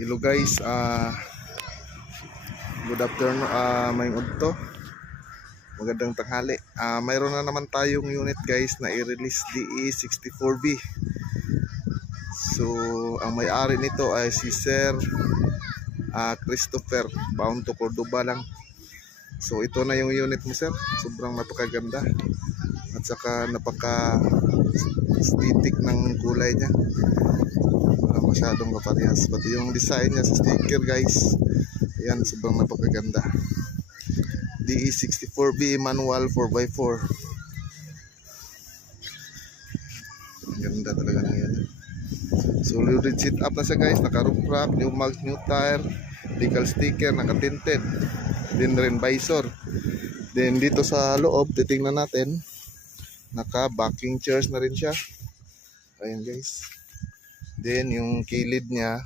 Hello guys, good afternoon, may udto. Magandang tanghali. Mayroon na naman tayong unit guys na i-release DE64B. So, ang may-ari nito ay si Sir Christopher, bound to Cordoba lang. So, ito na yung unit mo sir. Sobrang napakaganda. At saka napaka-aesthetic ng kulay niya. Wala masyadong kaparehas. Pati yung design niya sa sticker guys. Ayan, sobrang napakaganda. DE64B manual 4x4. Ang ganda talaga ng yan. So loaded sit up na siya guys. Naka-roof rack, new mags, new tire, decal sticker, naka-tinted. Then rin visor. Then dito sa loob, titingnan natin. Naka-backing chairs na rin siya. Ayan guys. Then yung kilid niya,